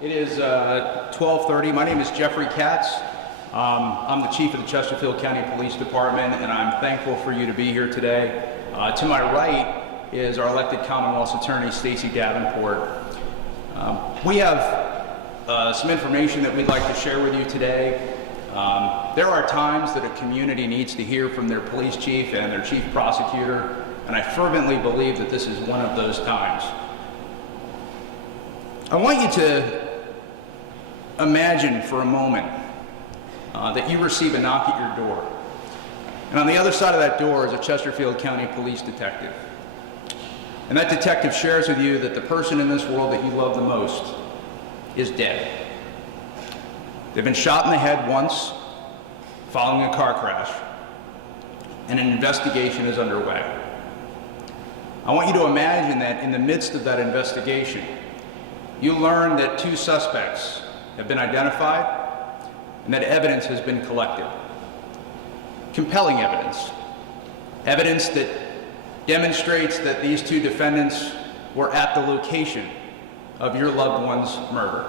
It is 12:30. My name is Jeffrey Katz. I'm the chief of the Chesterfield County Police Department, and I'm thankful for you to be here today. To my right is our elected Commonwealth's attorney, Stacey Davenport. We have some information that we'd like to share with you today. There are times that a community needs to hear from their police chief and their chief prosecutor, and I fervently believe that this is one of those times. I want you to imagine for a moment that you receive a knock at your door, and on the other side of that door is a Chesterfield County police detective. And that detective shares with you that the person in this world that you love the most is dead. They've been shot in the head once following a car crash, and an investigation is underway. I want you to imagine that in the midst of that investigation, you learn that 2 suspects have been identified and that evidence has been collected. Compelling evidence. Evidence that demonstrates that these 2 defendants were at the location of your loved one's murder.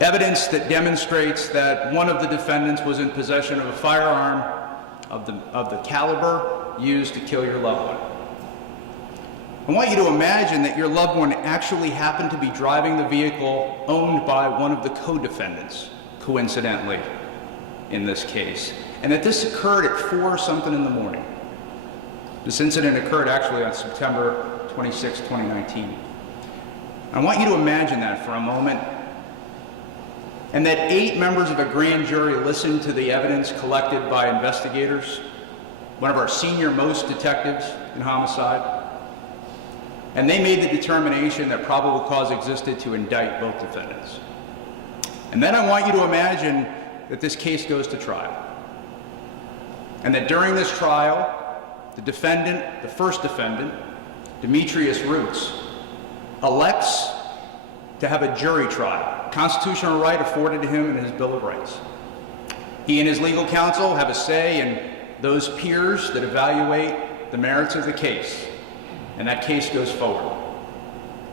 Evidence that demonstrates that one of the defendants was in possession of a firearm of the caliber used to kill your loved one. I want you to imagine that your loved one actually happened to be driving the vehicle owned by one of the co-defendants, coincidentally, in this case, and that this occurred at 4-something in the morning. This incident occurred actually on September 26, 2019. I want you to imagine that for a moment, and that 8 members of a grand jury listened to the evidence collected by investigators, one of our senior-most detectives in homicide, and they made the determination that probable cause existed to indict both defendants. And then I want you to imagine that this case goes to trial, and that during this trial, the defendant, the first defendant, Demetrius Roots, elects to have a jury trial, constitutional right afforded to him in his Bill of Rights. He and his legal counsel have a say in those peers that evaluate the merits of the case, and that case goes forward.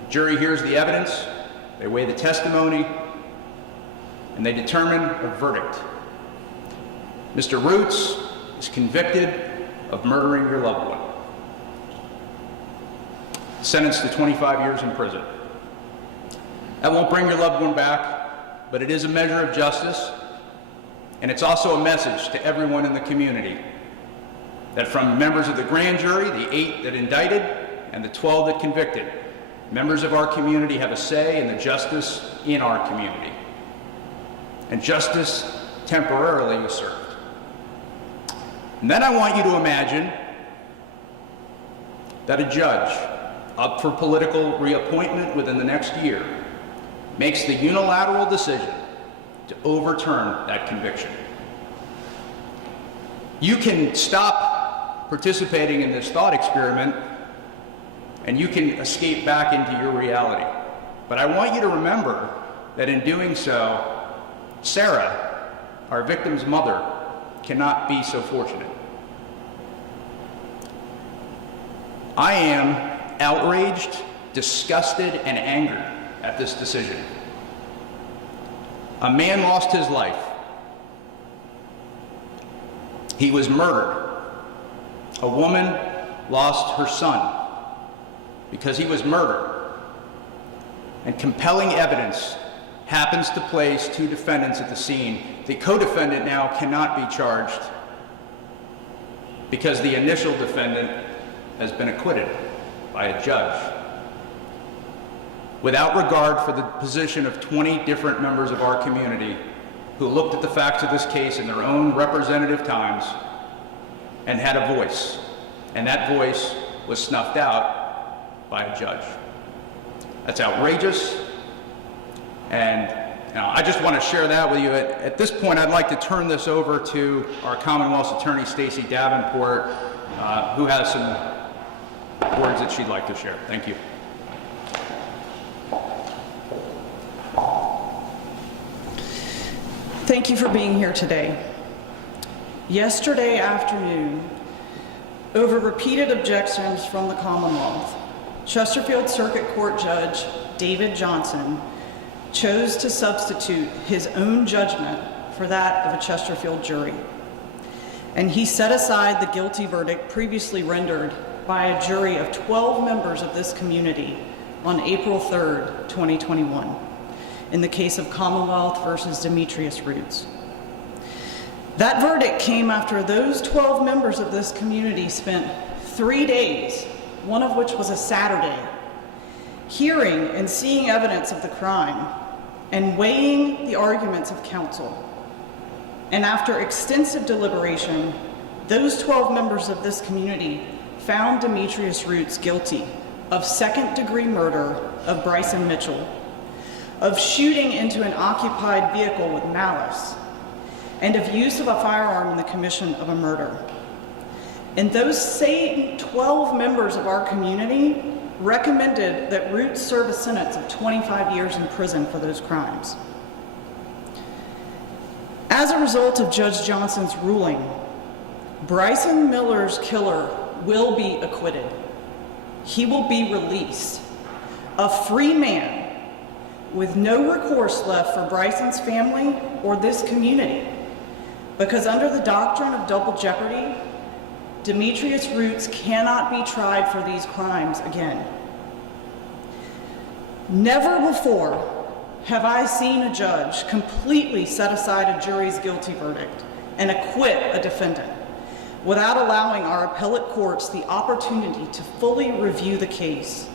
The jury hears the evidence, they weigh the testimony, and they determine a verdict. Mr. Roots is convicted of murdering your loved one, sentenced to 25 years in prison. That won't bring your loved one back, but it is a measure of justice, and it's also a message to everyone in the community that from members of the grand jury, the 8 that indicted, and the 12 that convicted, members of our community have a say in the justice in our community. And justice temporarily was served. And then I want you to imagine that a judge up for political reappointment within the next year makes the unilateral decision to overturn that conviction. You can stop participating in this thought experiment and you can escape back into your reality. But I want you to remember that in doing so, Sarah, our victim's mother, cannot be so fortunate. I am outraged, disgusted, and angered at this decision. A man lost his life. He was murdered. A woman lost her son because he was murdered. And compelling evidence happens to place 2 defendants at the scene. The co-defendant now cannot be charged because the initial defendant has been acquitted by a judge, without regard for the position of 20 different members of our community who looked at the facts of this case in their own representative times and had a voice, and that voice was snuffed out by a judge. That's outrageous, and I just want to share that with you. At this point, I'd like to turn this over to our Commonwealth's attorney, Stacey Davenport, who has some words that she'd like to share. Thank you. Thank you for being here today. Yesterday afternoon, over repeated objections from the Commonwealth, Chesterfield Circuit Court Judge David Johnson chose to substitute his own judgment for that of a Chesterfield jury. And he set aside the guilty verdict previously rendered by a jury of 12 members of this community on April 3rd, 2021, in the case of Commonwealth versus Demetrius Roots. That verdict came after those 12 members of this community spent 3 days, one of which was a Saturday, hearing and seeing evidence of the crime and weighing the arguments of counsel. And after extensive deliberation, those 12 members of this community found Demetrius Roots guilty of second-degree murder of Bryson Mitchell, of shooting into an occupied vehicle with malice, and of use of a firearm in the commission of a murder. And those same 12 members of our community recommended that Roots serve a sentence of 25 years in prison for those crimes. As a result of Judge Johnson's ruling, Bryson Miller's killer will be acquitted. He will be released, a free man with no recourse left for Bryson's family or this community, because under the doctrine of double jeopardy, Demetrius Roots cannot be tried for these crimes again. Never before have I seen a judge completely set aside a jury's guilty verdict and acquit a defendant without allowing our appellate courts the opportunity to fully review the case.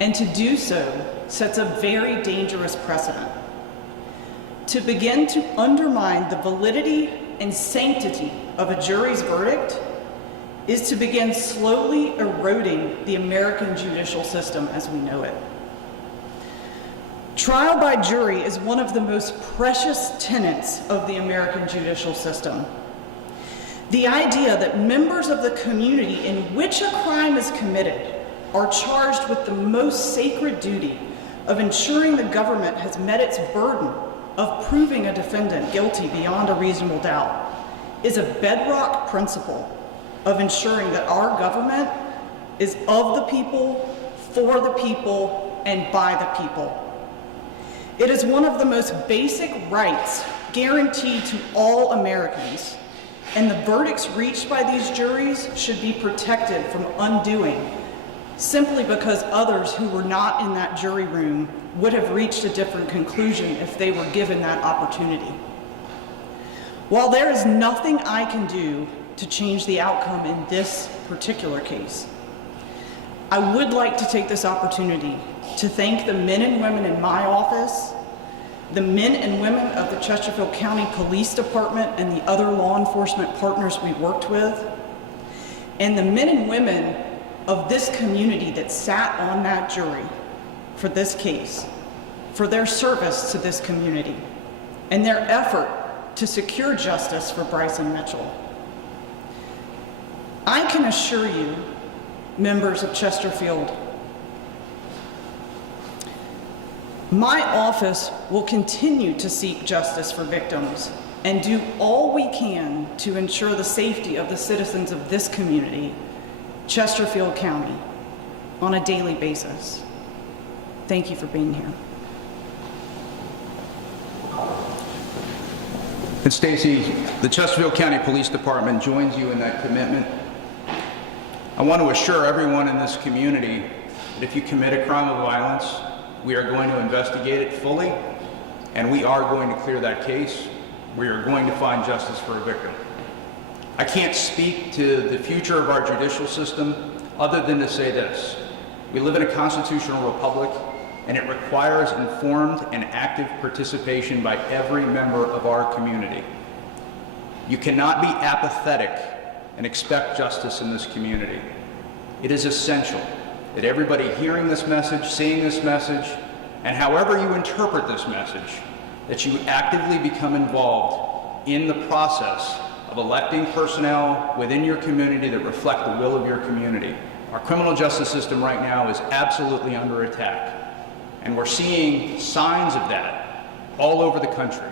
And to do so sets a very dangerous precedent. To begin to undermine the validity and sanctity of a jury's verdict is to begin slowly eroding the American judicial system as we know it. Trial by jury is one of the most precious tenets of the American judicial system. The idea that members of the community in which a crime is committed are charged with the most sacred duty of ensuring the government has met its burden of proving a defendant guilty beyond a reasonable doubt is a bedrock principle of ensuring that our government is of the people, for the people, and by the people. It is one of the most basic rights guaranteed to all Americans, and the verdicts reached by these juries should be protected from undoing simply because others who were not in that jury room would have reached a different conclusion if they were given that opportunity. While there is nothing I can do to change the outcome in this particular case, I would like to take this opportunity to thank the men and women in my office, the men and women of the Chesterfield County Police Department and the other law enforcement partners we worked with, and the men and women of this community that sat on that jury for this case, for their service to this community, and their effort to secure justice for Bryson Mitchell. I can assure you, members of Chesterfield, my office will continue to seek justice for victims and do all we can to ensure the safety of the citizens of this community, Chesterfield County, on a daily basis. Thank you for being here. And Stacey, the Chesterfield County Police Department joins you in that commitment. I want to assure everyone in this community that if you commit a crime of violence, we are going to investigate it fully, and we are going to clear that case. We are going to find justice for a victim. I can't speak to the future of our judicial system other than to say this. We live in a constitutional republic, and it requires informed and active participation by every member of our community. You cannot be apathetic and expect justice in this community. It is essential that everybody hearing this message, seeing this message, and however you interpret this message, that you actively become involved in the process of electing personnel within your community that reflect the will of your community. Our criminal justice system right now is absolutely under attack, and we're seeing signs of that all over the country.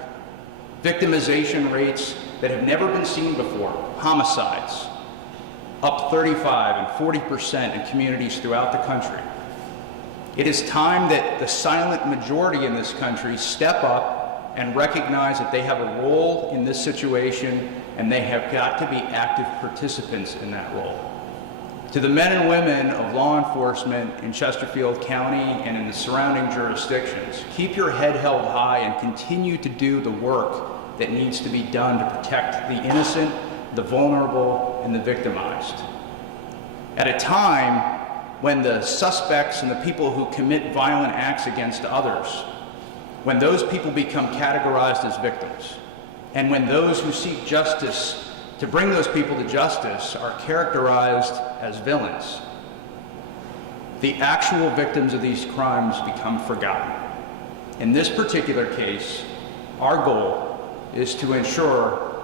Victimization rates that have never been seen before, homicides, up 35 and 40% in communities throughout the country. It is time that the silent majority in this country step up and recognize that they have a role in this situation, and they have got to be active participants in that role. To the men and women of law enforcement in Chesterfield County and in the surrounding jurisdictions, keep your head held high and continue to do the work that needs to be done to protect the innocent, the vulnerable, and the victimized. At a time when the suspects and the people who commit violent acts against others, when those people become categorized as victims, and when those who seek justice to bring those people to justice are characterized as villains, the actual victims of these crimes become forgotten. In this particular case, our goal is to ensure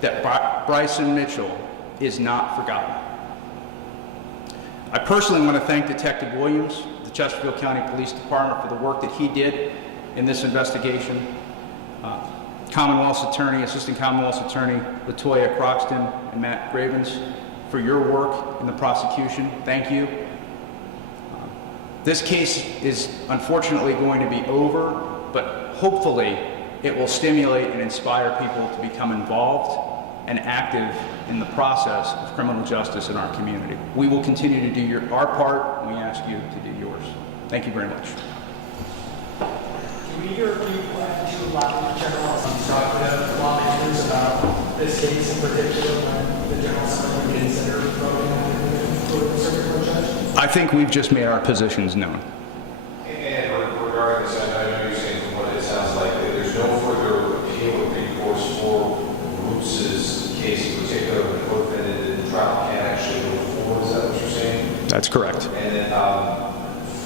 that Bryson Mitchell is not forgotten. I personally want to thank Detective Williams, the Chesterfield County Police Department, for the work that he did in this investigation. Commonwealth's attorney, Assistant Commonwealth's Attorney Latoya Croxton and Matt Gravens, for your work in the prosecution. Thank you. This case is unfortunately going to be over, but hopefully it will stimulate and inspire people to become involved and active in the process of criminal justice in our community. We will continue to do our part, and we ask you to do yours. Thank you very much. Do we hear you plan to allow the General Assembly to talk to lawmakers about this case in particular when the General Assembly would consider voting on it for the circuit court judge? I think we've just made our positions known. And regarding this, I know you're saying from what it sounds like that there's no further appeal or recourse for Roots' case in particular, the co-defendant, the trial can't actually go forward. Is that what you're saying? That's correct. And then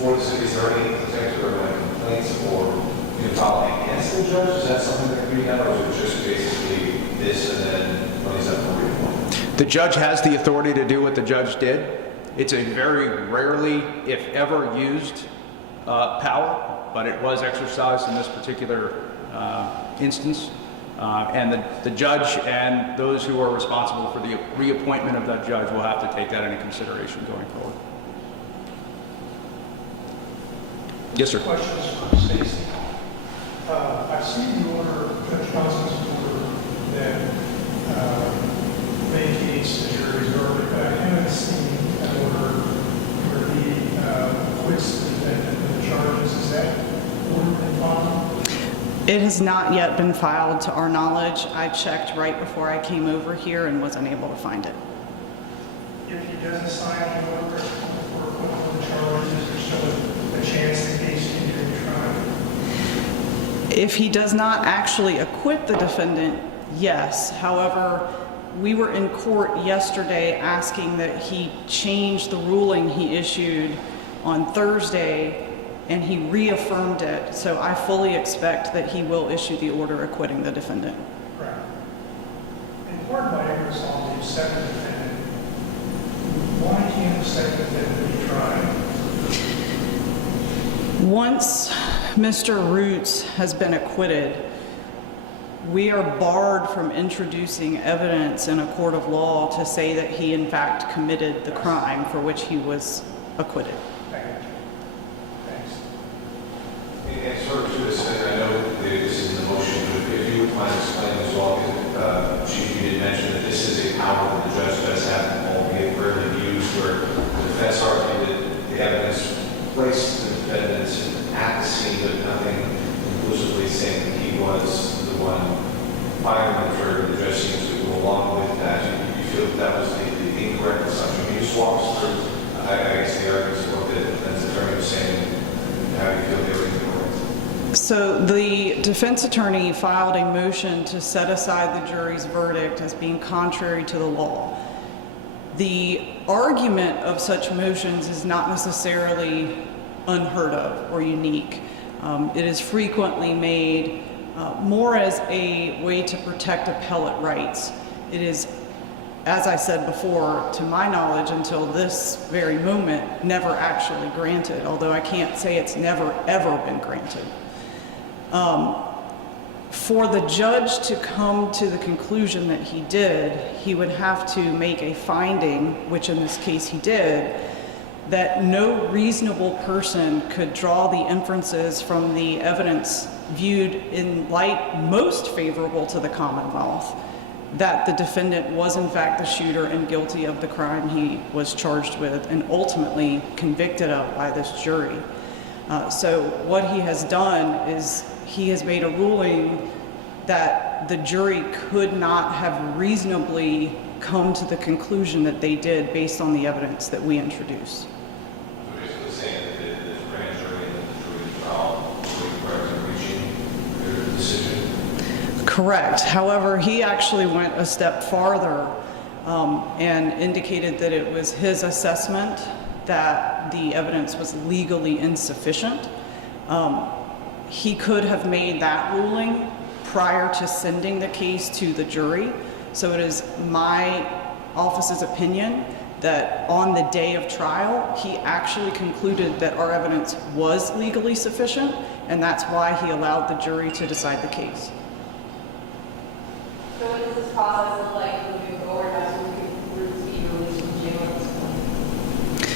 for this, is there any particular complaints or file against the judge? Is that something that we have, or is it just basically this and then what is that for reform? The judge has the authority to do what the judge did. It's a very rarely, if ever, used power, but it was exercised in this particular instance. And the judge and those who are responsible for the reappointment of that judge will have to take that into consideration going forward. Yes, sir. Questions for Stacey. I've seen the order, Judge Johnson's order, that vacates the jury's verdict, but I haven't seen an order where he acquits the defendant of the charges. Is that order been filed? It has not yet been filed to our knowledge. I checked right before I came over here and was unable to find it. If he doesn't sign an order for acquittal of the charges, is there still a chance the case can be retried? If he does not actually acquit the defendant, yes. However, we were in court yesterday asking that he change the ruling he issued on Thursday, and he reaffirmed it. So I fully expect that he will issue the order acquitting the defendant. Correct. And part of my interest on the second defendant, why can't the second defendant be tried? Once Mr. Roots has been acquitted, we are barred from introducing evidence in a court of law to say that he in fact committed the crime for which he was acquitted. Thank you. Thanks. And sort of to this, I know that this is in the motion, but if you would mind explaining as well, Chief, you did mention that this is a power that the judge does have, albeit rarely used, where the defense argued that the evidence placed the defendant at the scene, but nothing conclusively saying that he was the one firing the trigger. The judge seems to go along with that. You feel that was the incorrect assumption? Can you just walk us through, I guess, the arguments of what the defense attorney was saying, and how you feel they were incorrect? So the defense attorney filed a motion to set aside the jury's verdict as being contrary to the law. The argument of such motions is not necessarily unheard of or unique. It is frequently made more as a way to protect appellate rights. It is, as I said before, to my knowledge, until this very moment, never actually granted, although I can't say it's never ever been granted. For the judge to come to the conclusion that he did, he would have to make a finding, which in this case he did, that no reasonable person could draw the inferences from the evidence viewed in light most favorable to the Commonwealth that the defendant was in fact the shooter and guilty of the crime he was charged with and ultimately convicted of by this jury. So what he has done is he has made a ruling that the jury could not have reasonably come to the conclusion that they did based on the evidence that we introduced. So basically saying that the grand jury and the jury trial were correct in reaching their decision? Correct. However, he actually went a step farther and indicated that it was his assessment that the evidence was legally insufficient. He could have made that ruling prior to sending the case to the jury. So it is my office's opinion that on the day of trial, he actually concluded that our evidence was legally sufficient, and that's why he allowed the jury to decide the case. So what does this process look like moving forward as we be released from jail at this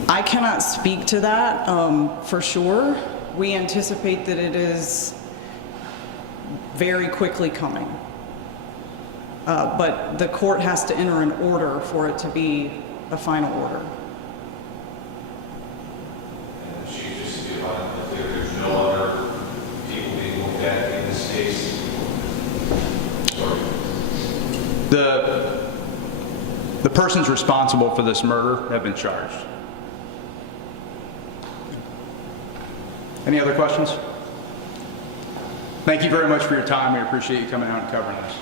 point? I cannot speak to that for sure. We anticipate that it is very quickly coming. But the court has to enter an order for it to be a final order. And Chief, just to be abundantly clear, there's no other people being looked at in this case? Sorry. The persons responsible for this murder have been charged. Any other questions? Thank you very much for your time. We appreciate you coming out and covering this.